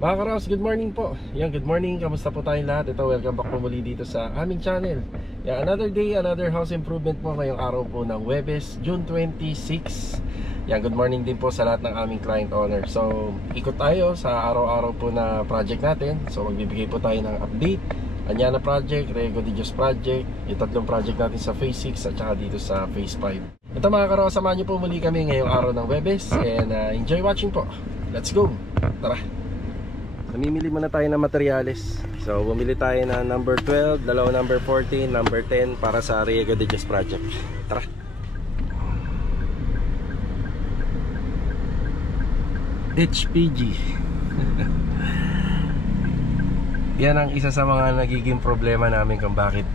Mga Karaos, good morning po. Yan, good morning. Kamusta po tayong lahat? Ito, welcome back po muli dito sa aming channel. Yan, another day, another house improvement po ngayong araw po ng Huwebes, June 26. Yan, good morning din po sa lahat ng aming client owner. So, ikot tayo sa araw-araw po na project natin. So, magbibigay po tayo ng update. Anyana Project, Riego de Dios Project, yung tatlong project natin sa Phase 6 at saka dito sa Phase 5. Ito mga Karaos, samahan nyo po muli kami ngayong araw ng Huwebes. And enjoy watching po. Let's go! Tara! Namimili muna tayo ng materyales. So bumili tayo na number 12, dalawa number 14, number 10 para sa Riego de Dios Project. Tara. HPG. Yan ang isa sa mga nagiging problema namin kung bakit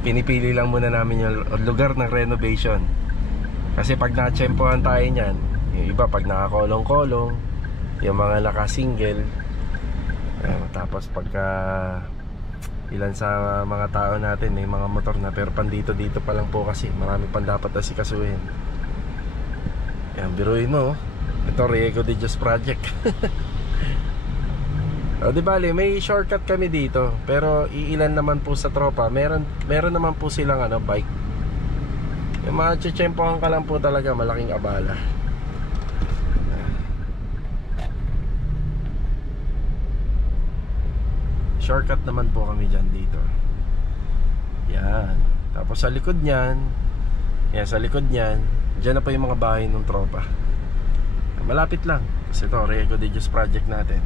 pinipili lang muna namin yung lugar ng renovation. Kasi pag na-tsempohan tayo niyan, yung iba pag nakakolong-kolong, yung mga naka-single. Tapos pagka ilan sa mga tao natin may mga motor na pero pandito pa lang po kasi marami pang dapat asikasuhin. Yan, biruin mo, ito Riego de Dios Project. O di bali, may shortcut kami dito, pero iilan naman po sa tropa, meron naman po silang bike. Yung mga tsetsempohan ka lang po talaga, malaking abala. Shortcut naman po kami dyan dito. Yan. Tapos sa likod nyan, yan, sa likod nyan, dyan na po yung mga bahay ng tropa. Malapit lang. Kasi ito, Riego de Dios Project natin.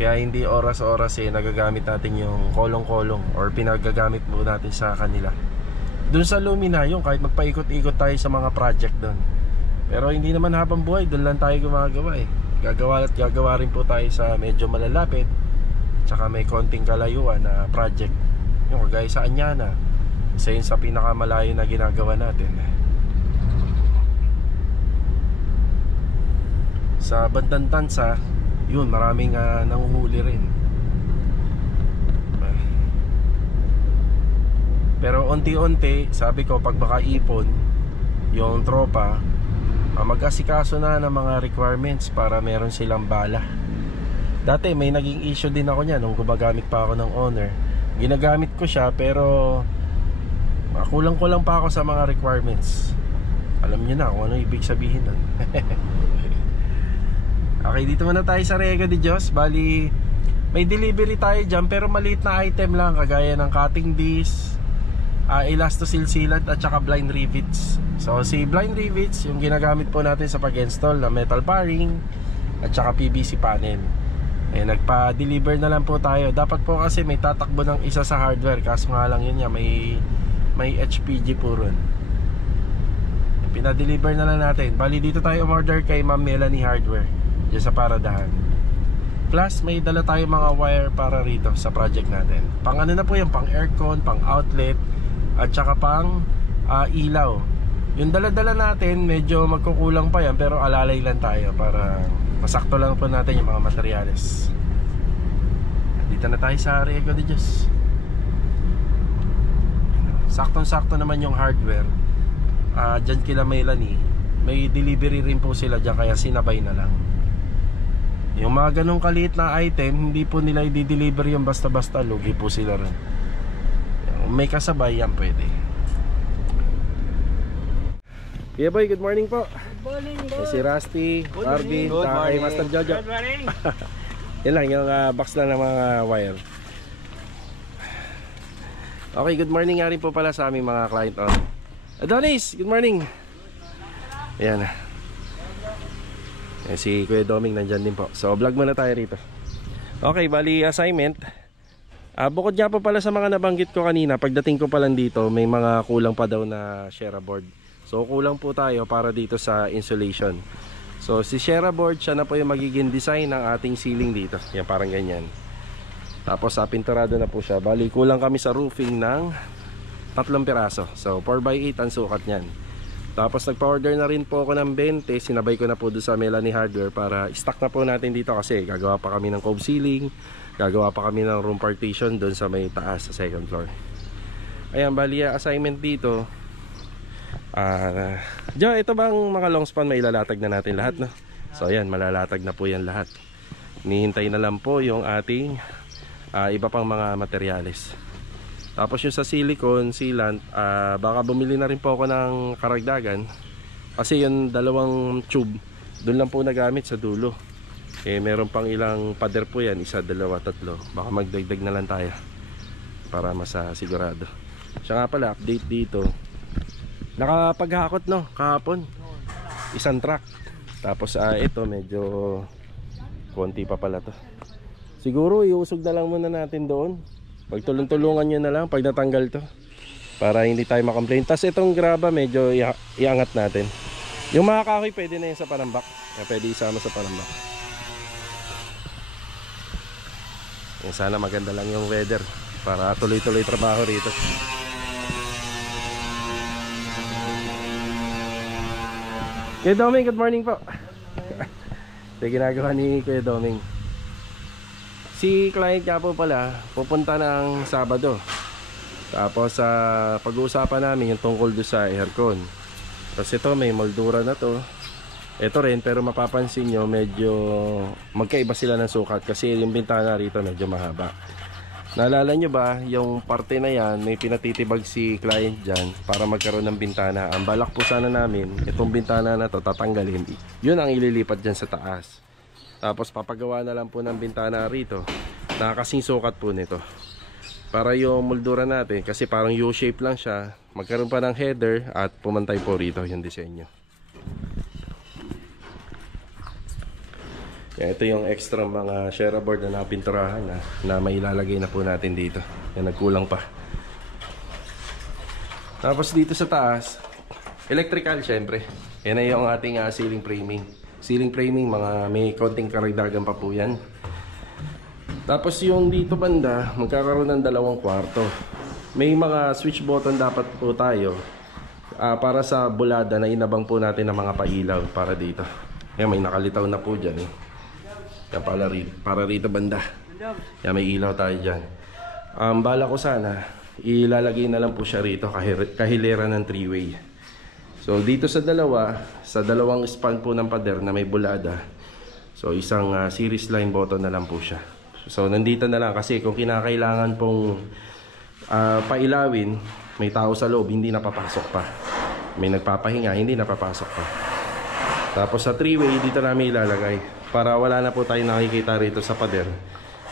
Kaya hindi oras-oras nagagamit natin yung kolong-kolong or pinagagamit mo natin sa kanila. Doon sa Lumina yung kahit magpaikot-ikot tayo sa mga project doon. Pero hindi naman habang buhay, doon lang tayo gumagawa gagawa rin po tayo sa medyo malalapit, tsaka may konting kalayuan na project, yung kagaya sa Anyana. Isa yun sa pinakamalayo na ginagawa natin. Sa bandang Tansa, yun, maraming nanguhuli rin. Pero unti-unti, sabi ko, pag makaipon yung tropa, mag-asikaso na ng mga requirements para meron silang bala. Dati may naging issue din ako niyan nung gumagamit pa ako ng owner. Ginagamit ko siya pero kulang-kulang pa ako sa mga requirements. Alam niyo na kung ano ibig sabihin nun. Okay, dito muna tayo sa Riego de Dios. Bali, may delivery tayo dyan pero maliit na item lang, kagaya ng cutting disc, elasto silsilat at saka blind rivets. So si blind rivets yung ginagamit po natin sa pag-install na metal paring at saka PVC panel. Nagpa-deliver na lang po tayo. Dapat po kasi may tatakbo ng isa sa hardware, kaso nga lang yun may HPG po ron. Pinadeliver na lang natin. Bali dito tayo umorder kay Ma'am Melanie Hardware dyan sa Paradahan. Plus may dala tayo mga wire para rito sa project natin. Pang ano na po yung pang aircon, pang outlet at saka pang ilaw. Yung dala-dala natin medyo magkukulang pa yan, pero alalay lang tayo para masakto lang po natin yung mga materyales. Dito na tayo sa Riego de Dios. Saktong-sakto naman yung hardware. Dyan kila Melanie, may delivery rin po sila dyan, kaya sinabay na lang. Yung mga ganong kaliit na item, hindi po nila i-deliver yung basta-basta, lugi po sila rin. May kasabay yan, pwede. Yeah boy, good morning po. Good morning, boy. Si Rusty, Arvin, kay Master Jojo. Good morning. Yan lang, yung box lang ng mga wire. Okay, good morning nga rin po pala sa aming mga client on. Adonis, good morning. Ayan. Si Kuya Doming nandyan din po. So vlog muna tayo rito. Okay, bali assignment. Bukod nga po pala sa mga nabanggit ko kanina, pagdating ko pa lang dito, may mga kulang pa daw na Shera board. So kulang po tayo para dito sa insulation. So si Shera board, siya na po yung magiging design ng ating ceiling dito. Yan, parang ganyan. Tapos pinturado na po siya. Bali kulang kami sa roofing ng 3 piraso. So 4x8 ang sukat niyan. Tapos nagpa-order na rin po ako ng 20. Sinabay ko na po doon sa Melanie Hardware para stock na po natin dito, kasi gagawa pa kami ng cove ceiling, gagawa pa kami ng room partition doon sa may taas sa second floor. Ayan, bali assignment dito. Jo, ito bang mga long span may ilalatag na natin lahat, no? So ayan, malalatag na po yan lahat. Nihintay na lang po yung ating iba pang mga materyales. Tapos yung sa silicone, sealant, baka bumili na rin po ako ng karagdagan. Kasi yung dalawang tube, doon lang po nagamit sa dulo. Meron pang ilang pader po yan, 1, 2, 3. Baka magdagdag na lang tayo para mas sigurado. Siya nga pala, update dito. Nakapaghakot no, kahapon. Isang truck. Tapos ito medyo konti pa pala to. Siguro iusog na lang muna natin doon. Pagtulong-tulungan nyo na lang pag natanggal to, para hindi tayo makomplain. Tapos itong graba medyo iangat natin. Yung mga kahoy pwede na yun sa panambak. Pwede isama sa panambak. Sana maganda lang yung weather para tuloy-tuloy trabaho rito. Kuya Doming, good morning po. Ito ginagawa ni Kuya Doming. Si client nga po pala pupunta ng Sabado. Tapos pag-uusapan namin yung tungkol do sa aircon. Tapos ito may moldura na to. Ito rin, pero mapapansin nyo medyo magkaiba sila ng sukat kasi yung bintana rito medyo mahaba. Naalala nyo ba yung parte na yan, may pinatitibag si client dyan para magkaroon ng bintana. Ang balak po sana namin, itong bintana na to tatanggalin, yun ang ililipat dyan sa taas. Tapos papagawa na lang po ng bintana rito na kasing sukat po nito. Para yung moldura natin, kasi parang U-shape lang siya, magkaroon pa ng header at pumantay po rito yung disenyo. Yan, ito yung extra mga Shera board na napinturahan na may ilalagay na po natin dito. Yan, nagkulang pa. Tapos dito sa taas, electrical syempre. Yan ay yung ating ceiling framing. Ceiling framing, mga may konting karagdagan pa po yan. Tapos yung dito banda, magkakaroon ng 2 kwarto. May mga switch button dapat po tayo para sa bulada na inabang po natin ng mga pailaw para dito. Yan, may nakalitaw na po dyan eh. Yan para rito banda. Yan, may ilaw tayo dyan. Bala ko sana ilalagay na lang po siya rito kahilera ng 3-way. So dito sa dalawang span po ng pader na may bulada, so isang series line button na lang po siya. So nandito na lang kasi kung kinakailangan pong pailawin, may tao sa loob, hindi napapasok pa. May nagpapahinga, hindi napapasok pa. Tapos sa 3-way dito namin ilalagay para wala na po tayo nakikita rito sa pader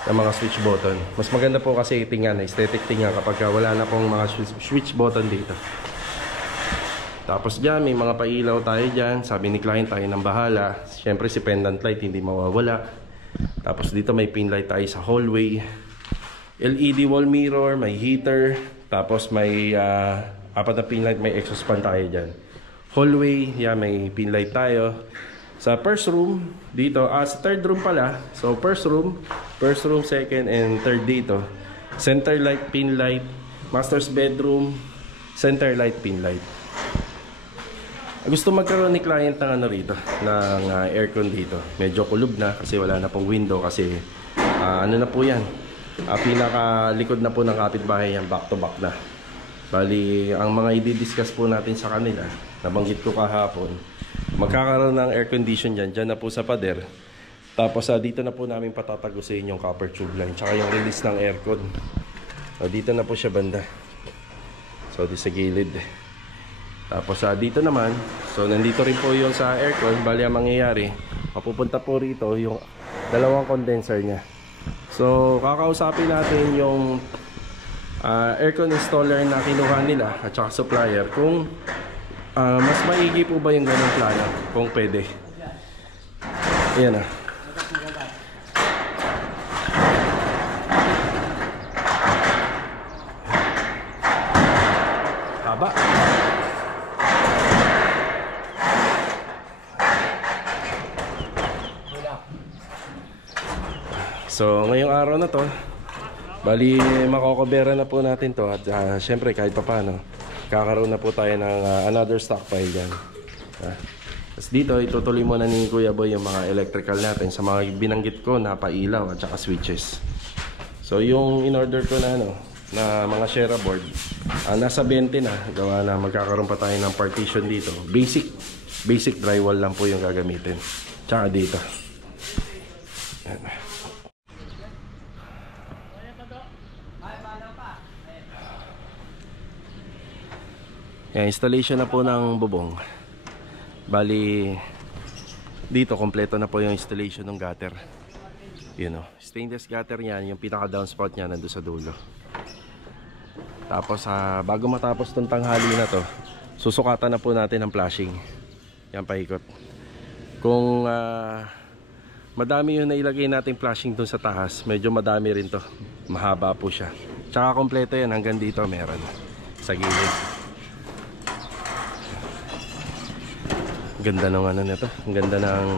ng mga switch button. Mas maganda po kasi tingnan, aesthetic tingnan kapag wala na pong mga switch button dito. Tapos dyan may mga pailaw tayo dyan. Sabi ni client tayo nang bahala. Siyempre si pendant light hindi mawawala. Tapos dito may pin light tayo sa hallway. LED wall mirror, may heater. Tapos may 4 na pin light, may exhaust fan tayo dyan. Hallway, yan, may pin light tayo. Sa first room, dito, sa third room pala. So first room, second and third dito. Center light, pin light. Master's bedroom, center light, pin light. Gusto magkaroon ni client ng ano rito, ng aircon dito. Medyo kulob na kasi wala na pong window kasi ano na po yan. Pinakalikod na po ng kapitbahay yan, back to back na. Bali, ang mga i-discuss po natin sa kanila, nabanggit ko kahapon, magkakaroon ng air condition dyan, dyan na po sa pader. Tapos dito na po namin patatagusin yung copper tube line, tsaka yung release ng aircon. Dito na po siya banda. So, di sa gilid. Tapos dito naman, so nandito rin po yung sa aircon. Bali ang mangyayari, mapupunta po rito yung 2 condenser niya. So kakausapin natin yung aircon installer na kinuha nila at saka supplier kung mas maigi po ba yung ganung plano, kung pwede. Ayan na. Haba. So ngayong araw na to, bali makokobera na po natin to at syempre kahit pa paano kakaroon na po tayo ng another stockpile dyan. Tapos dito itutuloy muna ni Kuya Boy yung mga electrical natin sa mga binanggit ko na pailaw at saka switches. So yung in order ko na na mga Shera board, nasa 20 na, gawa na magkakaroon pa tayo ng partition dito. Basic Basic drywall lang po yung gagamitin. Tsaka dito. Yan. Yan, installation na po ng bubong. Bali, dito kompleto na po yung installation ng gutter. Yun o, stainless gutter niyan, yung pinaka downspout niya nandun sa dulo. Tapos bago matapos tong tanghali na to, susukatan na po natin ang flashing. Yan, paikot. Kung madami yung nailagay nating flashing dun sa taas, medyo madami rin to. Mahaba po siya. Tsaka kompleto yan, hanggang dito meron sa gilid. Ganda ng ano nito, ang ganda ng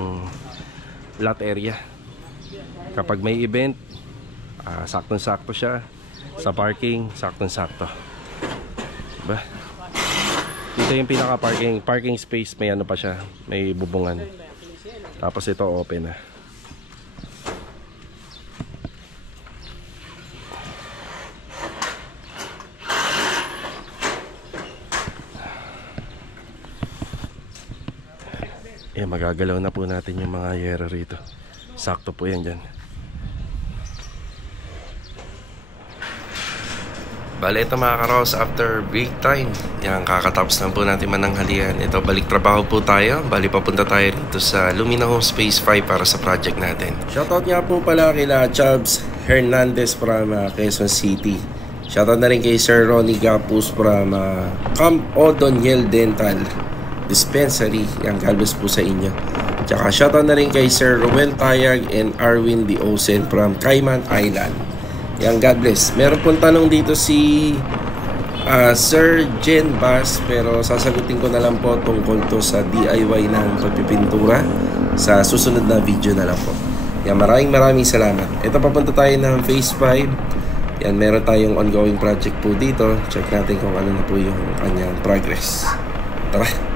lot area. Kapag may event, saktong-sakto siya. Sa parking, saktong-sakto. Diba? Ito yung pinaka parking space, may ano pa siya, may bubungan. Tapos ito open na. Magagalaw na po natin yung mga yero rito. Sakto po yan dyan. Bale, ito mga karos, after break time, yan, kakatapos lang po natin mananghalian. Ito, balik trabaho po tayo. Bali, papunta tayo rito sa Lumina Home Space 5 para sa project natin. Shoutout nga po pala kila Chubbs Hernandez from Quezon City. Shoutout na rin kay Sir Ronnie Gapus from Camp O'Donnell Dental Dispensary. Yan, galbes po sa inyo. Tsaka shoutout na rin kay Sir Ruel Tayag and Arwin Diosen from Cayman Island. Yan, God bless. Meron pong tanong dito si Sir Jen Bass, pero sasagutin ko na lang po tungkol to sa DIY ng pagpipintura sa susunod na video na lang po. Yan, maraming salamat. Ito, papunta tayo ng Phase 5. Yan, meron tayong ongoing project po dito. Check natin kung ano na po yung kanyang progress. Tara!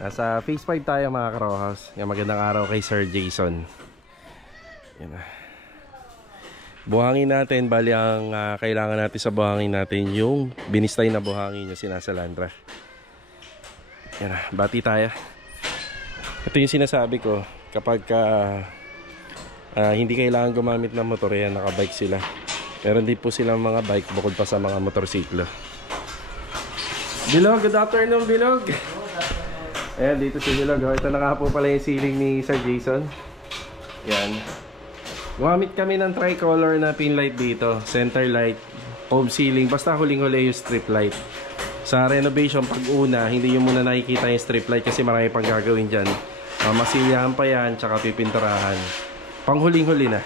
Nasa Phase 5 tayo mga ka-Rojas. Magandang araw kay Sir Jason. Yan na. Buhangin natin, bali ang kailangan natin sa buhangin natin yung binistay na buhangin yung sinasalandra. Yan na, bati tayo. Ito yung sinasabi ko, kapag hindi kailangan gumamit ng motor, yan, nakabike sila. Meron din po silang mga bike bukod pa sa mga motorsiklo. Bilog, good afternoon Bilog. Ayan, dito si Bilog. Ito na nga po pala yung ceiling ni Sir Jason. Yan. Gumamit kami ng tricolor na pin light dito. Center light, home ceiling. Basta huling-huli yung strip light. Sa renovation, pag una, hindi nyo muna nakikita yung strip light kasi marami pang gagawin dyan. Masilyahan pa yan, tsaka pipinturahan. Pang huling-huli na.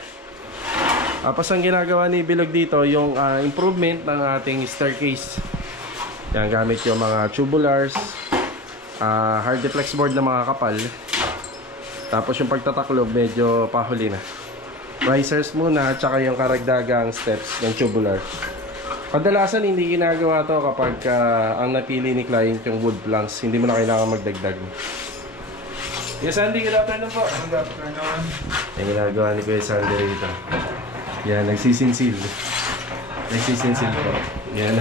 Tapos ang ginagawa ni Bilog dito, yung improvement ng ating staircase. Yan, gamit yung mga tubulars. Hard deflex board na mga kapal. Tapos yung pagtataklob medyo pahuli na. Risers muna at saka yung karagdagang steps ng tubular. Kadalasan hindi ginagawa to kapag ang napili ni client yung wood planks. Hindi mo na kailangan magdagdag. Yes, Sandy, good afternoon po. Good afternoon. Yung ginagawa ni Kuya Sandy rito. Yan, nagsisinsil. Nagsisinsil po. Yan.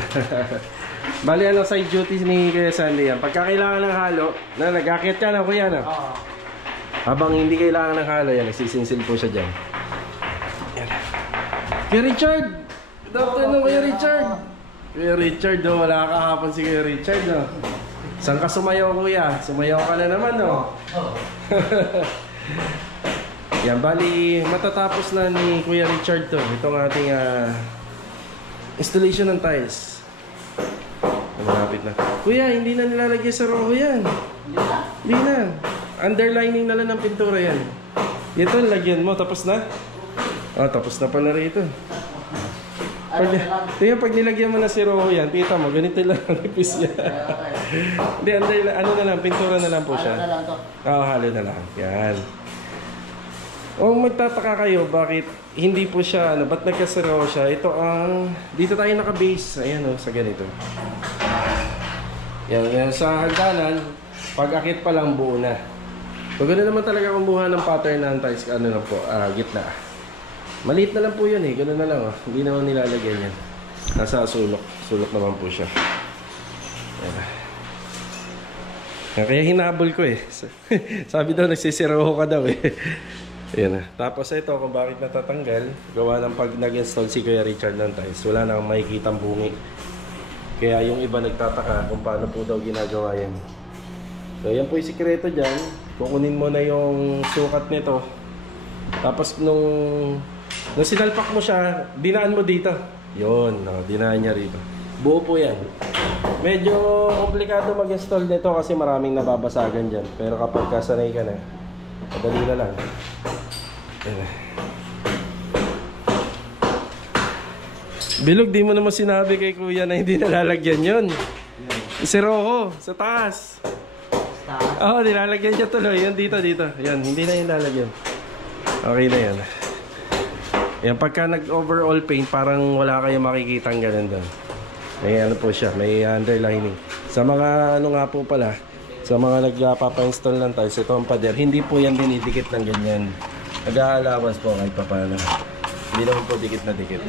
Bali, ano side duties ni Kuya Sandy yan. Pagka kailangan ng halo, na nag-akit ka na Kuya, no? Oo. Habang hindi kailangan ng halo, yan, nagsisinsil po siya dyan. Yan. Kuya Richard! Good afternoon, Kuya Richard! Kuya Richard, oh, wala kahapon si Kuya Richard, no? Saan ka sumayaw, Kuya? Sumayaw ka na naman, no? Oo. Yan, bali, matatapos na ni Kuya Richard to. Itong ating installation ng tiles. Malapit na. Kuya, hindi na nilalagay sa roho yan. Hindi na? Hindi na. Underlining na lang ng pintura yan. Ito, lagyan mo. Tapos na? Oh, tapos na pala rito. Tingnan, pag nilagyan mo na si roho yan, tita mo, ganito lang ang ipis yan. Hindi, ano na lang, pintura na lang po siya. Halo na lang to. Oo, halo na lang. Yan. O magtataka kayo, bakit hindi po siya, ba't nagkasaraw siya? Ito ang, dito tayo naka-base. Ayan o, sa ganito. Yan, sa hagdanan, pag-akit pa lang buo na. So, ganoon naman talaga kumuha ng pattern ng tiles, ano lang po, gitna. Maliit na lang po yun eh, ganoon na lang oh. Hindi naman nilalagyan yan. Nasa sulok naman po siya. Yan. Kaya hinabol ko eh. Sabi daw, nagsisiraho ka daw eh. Ayan na. Tapos ito, kung bakit natatanggal, gawa ng pag nag-install si Kuya Richard ng tiles, wala nang makikitang bungi. Kaya yung iba nagtataka kung paano po daw ginagawa yan. So yan po yung sikreto dyan. Kukunin mo na yung sukat nito. Tapos nung sinalpak mo siya, dinaan mo dito. Yun, no, dinaan niya rito. Buo po yan. Medyo komplikado mag-install nito kasi maraming nababasagan dyan. Pero kapag kasanay ka na, madali na lang. Bilog, di mo naman sinabi kay Kuya na hindi nalalagyan yun. Si Roho, sa taas. Oo, nilalagyan niya tuloy. Yan dito. Yan, hindi na yung lalagyan. Okay na yan. Yan, pagka nag-overall paint, parang wala kayong makikitang ganun doon. May ano po siya, may underlining. Sa mga ano nga po pala, sa mga nagpapa-install ng tiles, ito ang pader. Hindi po yan dinidikit ng ganyan. Nag-aalawas po kahit pa paano. Hindi naman po dikit na dikit.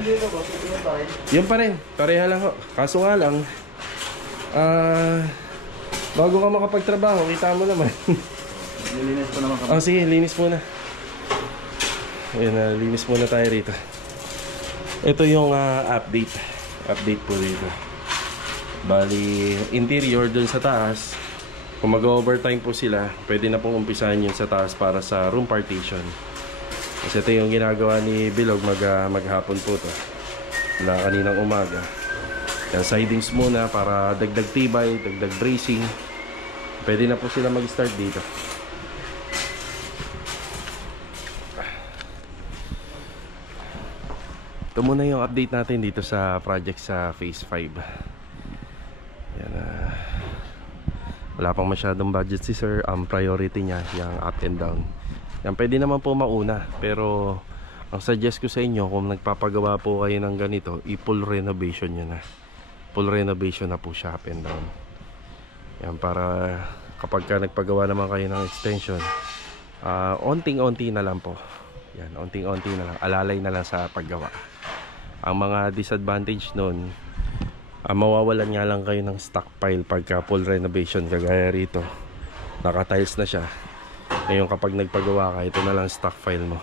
Yun pa rin. Pareha lang ho. Kaso nga lang, bago ka makapagtrabaho, kita mo naman. Nilinis po naman kami. Oh, sige, linis muna. Ayan, linis muna tayo rito. Ito yung update. Update po rito. Bali, interior dun sa taas. Kung mag-overtime po sila, pwede na pong umpisahan yun sa taas para sa room partition. Kasi ito yung ginagawa ni Bilog maghapon po to. Na kaninang umaga. Yan, sidings muna para dagdag tibay, dagdag bracing. Pwede na po sila mag-start dito. Ito muna yung update natin dito sa project sa Phase 5. Yan, wala pang masyadong budget si Sir. Ang priority niya yung up and down. Yan, pwede naman po mauna. Pero ang suggest ko sa inyo, kung nagpapagawa po kayo ng ganito, i-full renovation nyo na. Full renovation na po siya up and down. Yan, para kapag ka nagpagawa naman kayo ng extension, onting-onti na lang po. Yan, onting-onti na lang. Alalay na lang sa paggawa. Ang mga disadvantage nun, mawawalan nga lang kayo ng stockpile pagka full renovation. Kagaya rito, naka-tiles na siya. Ngayon kapag nagpagawa ka, ito na lang stockpile mo.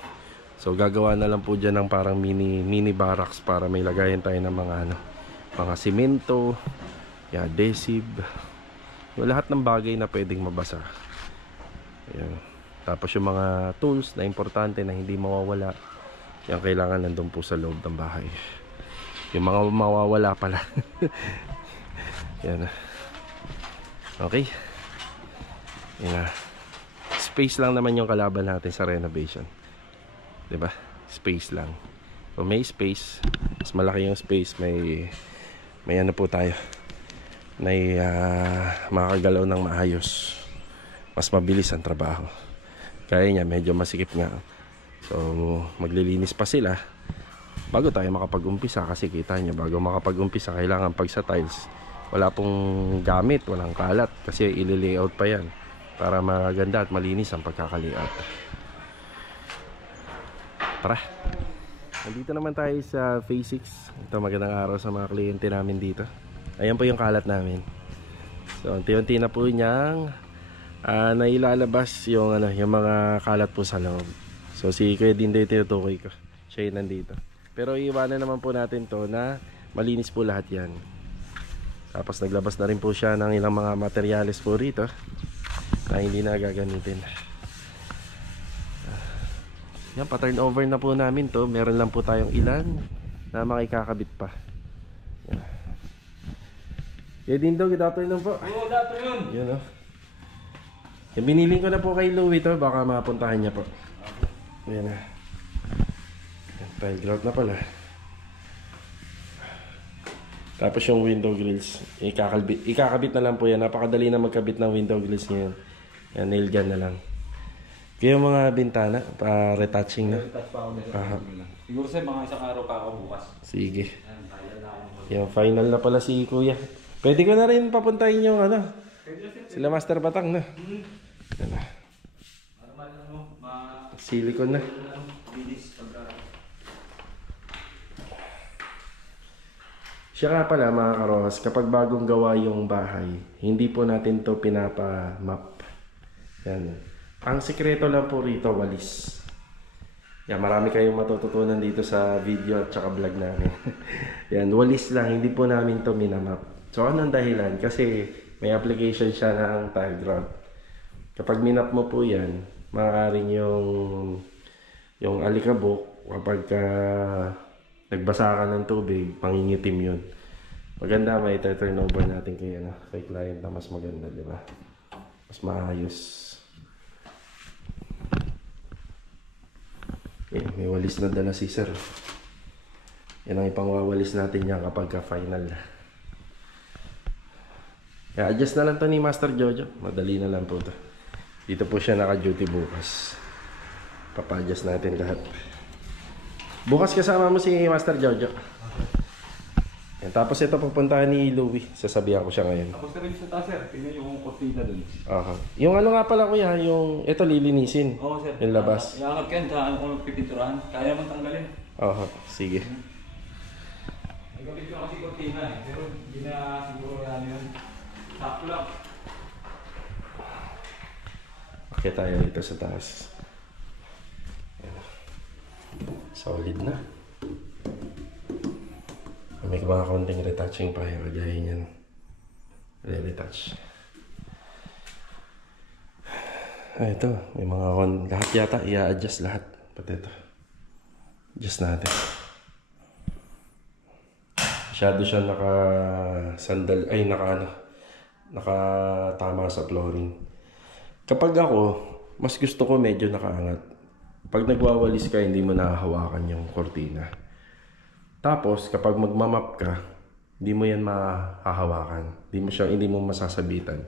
So gagawa na lang po dyan ng parang mini barracks para may lagayan tayo ng mga simento, adhesive, lahat ng bagay na pwedeng mabasa. Ayan. Tapos yung mga tools na importante na hindi mawawala, yan kailangan nandun po sa loob ng bahay. Yung mga mawawala pala. Yan. Okay. Yan. Space lang naman yung kalaban natin sa renovation. 'Di ba? Space lang. So may space, mas malaki yung space, may ano po tayo. May makakagalaw ng maayos. Mas mabilis ang trabaho. Kaya niya medyo masikip nga. So maglilinis pa sila bago tayo makapag-umpisa, kasi kita niyo bago makapag-umpisa kailangan pag sa tiles wala pong gamit, walang kalat kasi i-layout pa yan para maganda at malinis ang pagkaka-layout. Tara, nandito naman tayo sa Phase 6. Ito, magandang araw sa mga kliyente namin dito. Ayan po yung kalat namin. So unti-unti na po niyang nailalabas yung, yung mga kalat po sa loob. So si Kuya Dindo yung tinutukoy ko. Siya yung nandito. Pero iiwanan naman po natin to na malinis po lahat yan. Tapos naglabas na rin po siya ng ilang mga materyales po rito na hindi na gagamitin. Yan, pa-turn over na po namin to. Meron lang po tayong ilan na makikakabit pa. Yan. Kaya Dindo, good afternoon po. Oo, dato yun. Yun, oh. Yan, biniling ko na po kay Louie to. Baka mapuntahan niya po. Yan na. Tile grout na pala. Tapos yung window grills, ikakabit na lang po yan. Napakadali na magkabit ng window grills ngayon. Yan, nail gun na lang. Kaya yung mga bintana, retouching na. Retouch pa ako nila. Siguro sir, mga isang araw pa ako bukas. Sige. Yan, final na pala si Kuya. Pwede ko na rin papuntahin yung sila Master Batang na. Yan na. Silicone na. Siya nga pala mga karohas, kapag bagong gawa yung bahay, hindi po natin to pinapa-map. Yan. Ang sikreto lang po rito, walis. Yan, marami kayong matututunan dito sa video at saka vlog namin. Yan, walis lang, hindi po namin to minamap. So anong dahilan? Kasi may application siya ng tile grout. Kapag minap mo po yan, maaaring yung alikabok, kapag nagbasa ka ng tubig, pangingitim yun. Maganda, may turnover natin kay client na mas maganda, di ba? Mas maayos. Okay, may walis na dala si sir. Yan ang ipangwawalis natin yan kapag ka-final. Kaya adjust na lang to ni Master Jojo. Madali na lang po to. Dito po siya naka-duty bukas. Papa-adjust natin lahat. Bukas kasama mo si Master Jojo. Yan, tapos ito pupuntahan ni Louie. Sasabihan ko siya ngayon. Tapos na rin sa taas sir, tingnan yung kortina dun. Aha. Yung nga pala kuya, yung ito lilinisin. Oo sir. Yung labas. Iangap yan sa kung pipinturahan. Kaya man tanggalin. Aha, sige. May kapit ko kasi kortina eh. Pero hindi na siguro yan yun. Sakto lang. Okay tayo dito sa taas. Yan. Solid na. May mga konting retouching pa yung kagaya niyan. Re-retouch. Ito, may mga lahat yata i-adjust lahat. Pati ito. Adjust natin. Masyado siya naka-sandal, ay nakatama sa flooring. Kapag ako, mas gusto ko medyo nakaangat. Pag nagwawalis ka, hindi mo nahahawakan yung kortina. Tapos, kapag magmamap ka, hindi mo yan mahahawakan. Hindi mo masasabitan.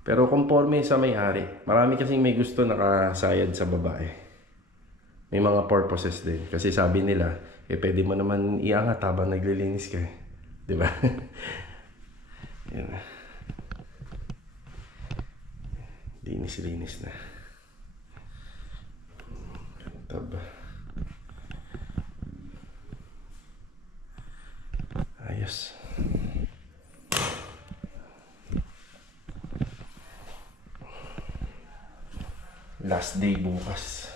Pero conforme sa may-ari, marami kasing may gusto nakasayad sa babae. May mga purposes din. Kasi sabi nila, pwede mo naman iangat habang naglilinis ka. Diba? Yan. Linis-linis na. Tab. Ayos. Last day bukas.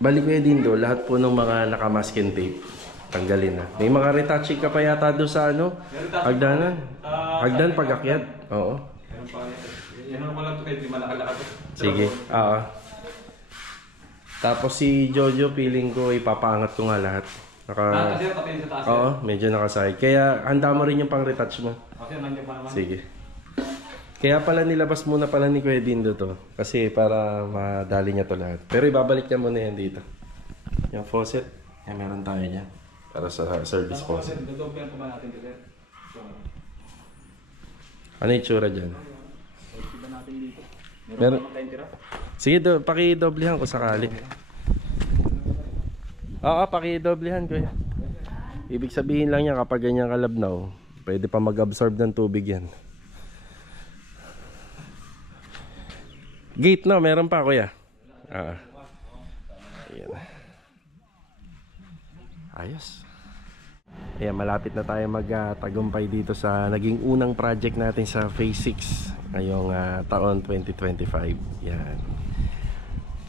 Balik ko Dindo, lahat po ng mga naka-masking tape tanggalin na. May mga retouching ka pa yata doon sa hagdanan. Hagdan pag-akyat. Oo. Yan ko lang ito kayo, di malakalakad. Sige, tapos si Jojo, feeling ko ipapaangat ko nga lahat. Kasi tapiin sa taas. Oo, medyo nakaside. Kaya handa mo rin yung pang-retouch mo. Kasi nandiyan pa naman. Sige. Kaya pala nilabas muna pala ni Kuya Dindo to. Kasi para madali niya to lahat. Pero ibabalik niya muna yan dito. Yung faucet, meron tayo niya. Para sa service faucet. Dodoblihan pa ba natin ito? Ano yung tsura dyan? Natin dito. Meron. Sige, pakidoblehan ko sakali. Oo, pakidoblehan ko yan. Ibig sabihin lang yan kapag ganyan kalabnaw, pwede pa mag-absorb ng tubig yan. Gate no, meron pa kuya. Ayan. Ayos. Ayan, malapit na tayo magtagumpay dito sa naging unang project natin sa Phase 6 ngayong taon 2025. Yan.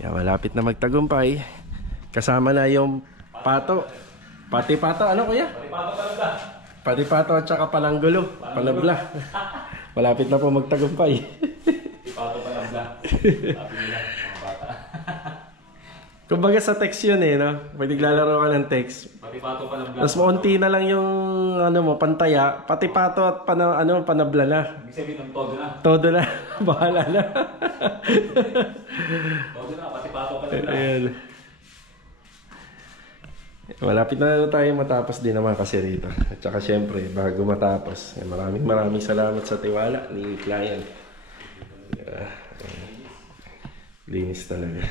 Yan, malapit na magtagumpay. Kasama na yung pato. Pati pato, ano kuya? Pati pato at saka palanggulo. Panabla. Malapit na po magtagumpay. Pati pato panabla. Sabi nila, mga bata. Kumbaga sa text yun eh, no? Pwede naglalaro ka ng text. Pati pato panabla. Tapos maunti na lang yung ano mo, pantaya. Pati pato at panabla na. Ibig sabihin ng todo na. Todo na. Bahala na. Todo na, pati pato panabla. Ayan. Malapit na tayo matapos din naman kasi rito. At saka syempre, bago matapos, maraming salamat sa tiwala ni client. Linis talaga.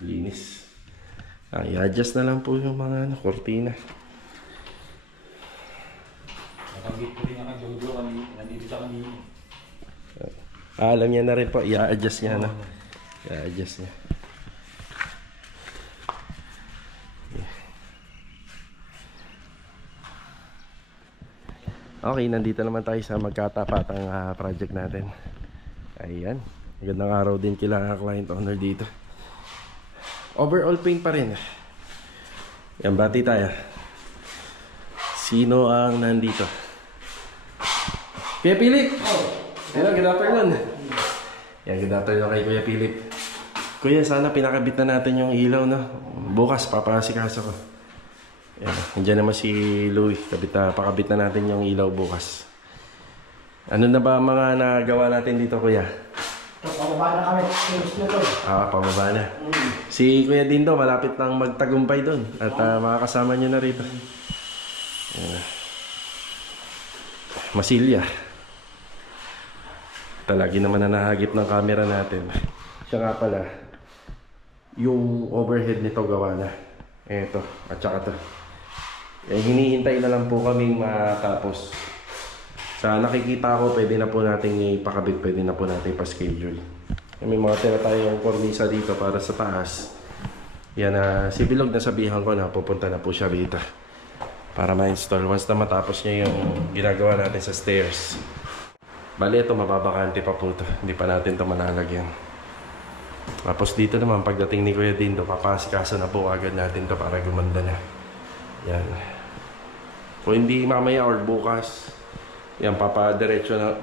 Linis. I-adjust na lang po yung mga kortina. Natanggit ko rin ang Jojo nandito sa kanina. Alam niya na rin po, i-adjust niya na. I-adjust niya. Okay, nandito naman tayo sa magkatapatang project natin. Ayan. Magandang araw din kila client owner dito. Overall paint pa rin. Yan, bati tayo. Sino ang nandito? Kuya Philip! Hello, good afternoon. Yan, good afternoon kay Kuya Philip. Kuya, sana pinakabit na natin yung ilaw, no? Bukas, papasikaso ko. Yan, nandiyan naman si Louie. Pakabit na natin yung ilaw bukas. Ano na ba mga nagawa natin dito, Kuya? Pababa na kami. Pababa na. Si Kuya Dindo, malapit nang magtagumpay doon. At makakasama nyo na rito. Masilya. Talagi naman na nahagip ng camera natin. Siya nga pala, yung overhead nito gawa na. Eto, at saka to. Hinihintay na lang po kaming matapos. Sa nakikita ko, pwede na po natin ipakabit, pwede na po natin ipa-schedule. May mga tira tayong kornisa dito para sa taas. Yan, si Bilog na sabihan ko na pupunta na po siya rito para ma-install once na matapos niya yung ginagawa natin sa stairs. Bali, ito mababakante pa po ito. Hindi pa natin ito malalagyan. Tapos dito naman, pagdating ni Kuya Dindo, papasikaso na po agad natin ito para gumanda na. Yan. Kung hindi mamaya or bukas, yan,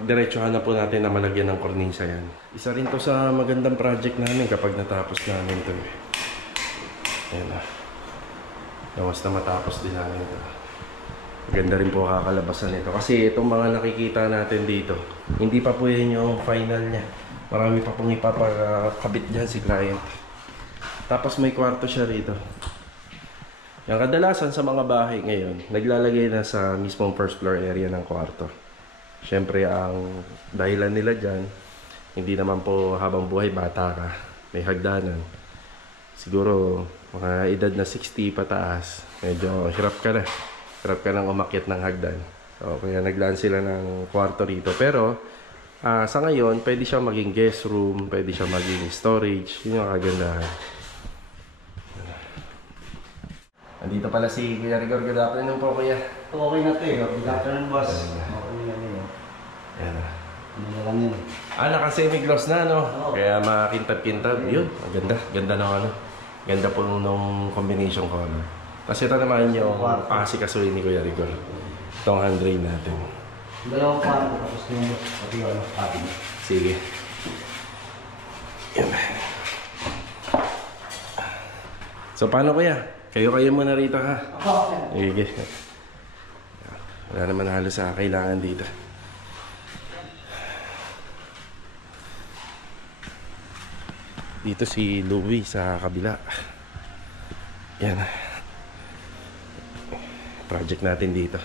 diretsohan na po natin na malagyan ng kornisa yan. Isa rin to sa magandang project namin kapag natapos namin ito. Yan na. Nawas na matapos din namin ito. Maganda rin po kakalabasan nito. Kasi itong mga nakikita natin dito, hindi pa po yan yung final niya. Marami pa pong ipapakabit dyan si client. Tapos may kwarto siya rito. Yung kadalasan sa mga bahay ngayon, naglalagay na sa mismong first floor area ng kwarto. Siyempre, ang dahilan nila dyan, hindi naman po habang buhay bata ka, may hagdanan. Siguro, mga edad na 60 pataas, medyo hirap ka na. Hirap ka nang umakyat ng hagdan. So, kaya naglaan sila ng kwarto rito. Pero, sa ngayon, pwede siya maging guest room, pwede siya maging storage. Yun yung kagandahan. Andito pala si Kuya Rigor. Good afternoon po, Kuya. Okay na ito eh. Good afternoon, boss. Okay na yun. Ayan na. Ano na lang yun. Naka-semi-gloss na, no? Kaya makintab-kintab. Yun, ganda. Ganda na ano. Ganda po nung combination color. Kasi ito naman yung pasikasuhin ni Kuya Rigor. Itong handrail natin. Dalawang kwarto. Tapos yung pati yung atin. Sige. Yan. So, paano Kuya? Kayo muna rito, ha? Okay. Sige. Wala naman halos sa kailangan dito. Dito si Louie sa kabila. Yan. Project natin dito.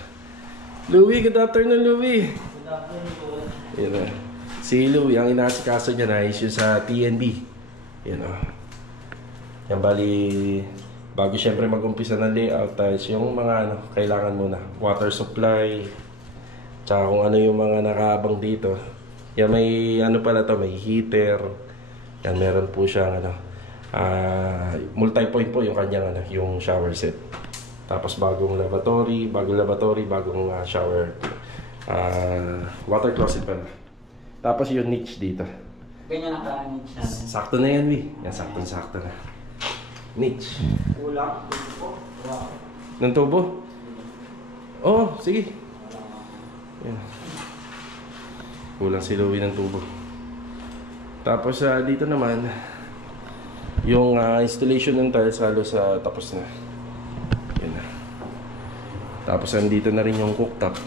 Louie, good afternoon, Louie. Good afternoon. Yan na. Si Louie, ang inaasikaso niya na is yung sa TNB. Yan o. Yan bali, bago syempre mag-umpisa ng layout, tayo yung mga kailangan muna. Water supply, Tsaka kung ano yung mga nakaabang dito. Yan, may ano pala to, may heater. Yan, meron po siyang ano, multi-point po yung kanyang ano, yung shower set. Tapos bagong lavatory, bagong shower, water closet pala. Tapos yung niche dito. Ganyan ang ka-niche natin. Sakto na yan, Wi. Yan, sakto na. Niche. Kulang, dito po. Wow. Ng tubo? Oo, sige. Yan. Kulang si Louie ng tubo. Tapos dito naman, yung installation ng tiles halos tapos na. Yan na. Tapos andito na rin yung cooktop.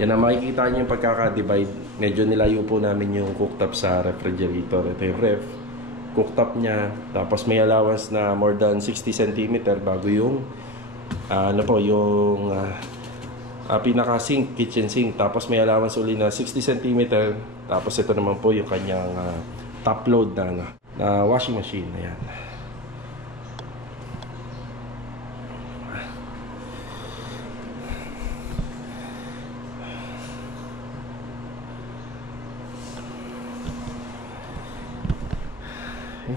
Yan na, makikita nyo yung pagkaka-divide. Medyo nilayo po namin yung cooktop sa refrigerator. Ito yung ref. Cooktop niya. Tapos may allowance na more than 60 cm bago yung ano po, yung pinaka-sink, kitchen sink. Tapos may allowance uli na 60 cm. Tapos ito naman po yung kanyang top load na washing machine. Ayan.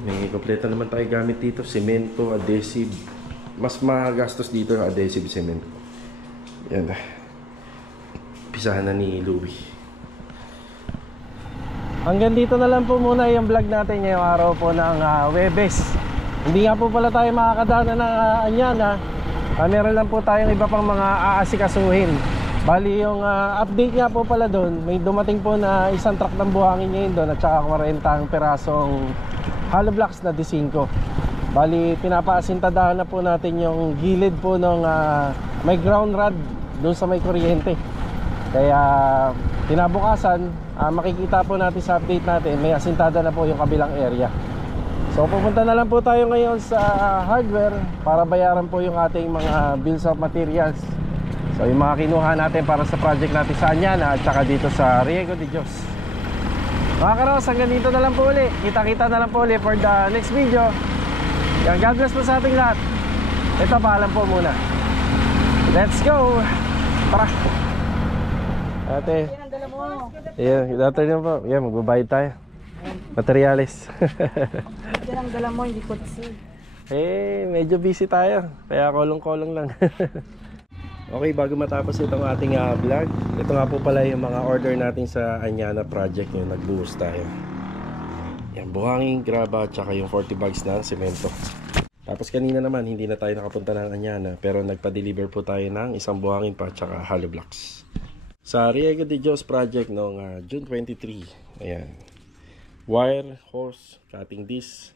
May kompleto naman tayo gamit dito. Semento, adhesive. Mas magastos dito yung adhesive cement. Yan. Pisahan na ni Louie. Hanggang dito na lang po muna yung vlog natin ngayong araw po ng Webes. Hindi nga po pala tayo makakadana ng Anyana. Meron lang po tayong iba pang mga aasikasuhin. Bali yung update nga po pala doon, may dumating po na isang truck ng buhangin ngayon doon at saka 40 perasong hollow blocks na D5. Bali pinapaasintadahan na po natin yung gilid po ng may ground rod doon sa may kuryente. Kaya kinabukasan makikita po natin sa update natin, may asintada na po yung kabilang area. So pupunta na lang po tayo ngayon sa hardware para bayaran po yung ating mga bills of materials. So yung mga kinuha natin para sa project natin sa Anyana at saka dito sa Riego de Dios. Mga karos, hanggang dito na lang po uli. Kita-kita na lang po uli for the next video. Yan, God bless po sa ating lahat. Ito, paalam po muna. Let's go! Tara! Ate. Yan ang dala mo. Ayan, dati nyo po. Ayan, magbabayad tayo. Materialis. Yan ang dala mo, hindi kutsi. Medyo busy tayo. Kaya kolong-kolong lang. Okay, bago matapos itong ating vlog, ito nga po pala yung mga order natin sa Anyana project, yung nagbuhos tayo. Yan, buhangin, graba, tsaka yung 40 bags na semento. Tapos kanina naman, hindi na tayo nakapunta ng Anyana, pero nagpa-deliver po tayo ng isang buhangin pa, tsaka hollow blocks. Sa Riego de Dios project noong June 23, ayan. Wire, hose, cutting disc,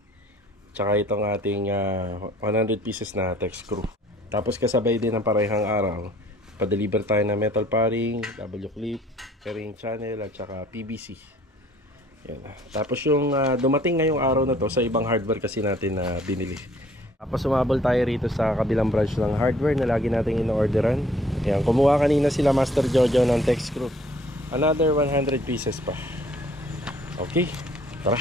tsaka itong ating 100 pieces na tech screw. Tapos kasabay din ng parehang araw, pa-deliver tayo ng metal paring, W-clip, carrying channel at saka PVC. Yan. Tapos yung dumating ngayong araw na to sa ibang hardware kasi natin na binili. Tapos sumabol tayo rito sa kabilang branch ng hardware na lagi nating ino-orderan. Yan, kumuha kanina sila Master Jojo ng tech screw. Another 100 pieces pa. Okay, tara.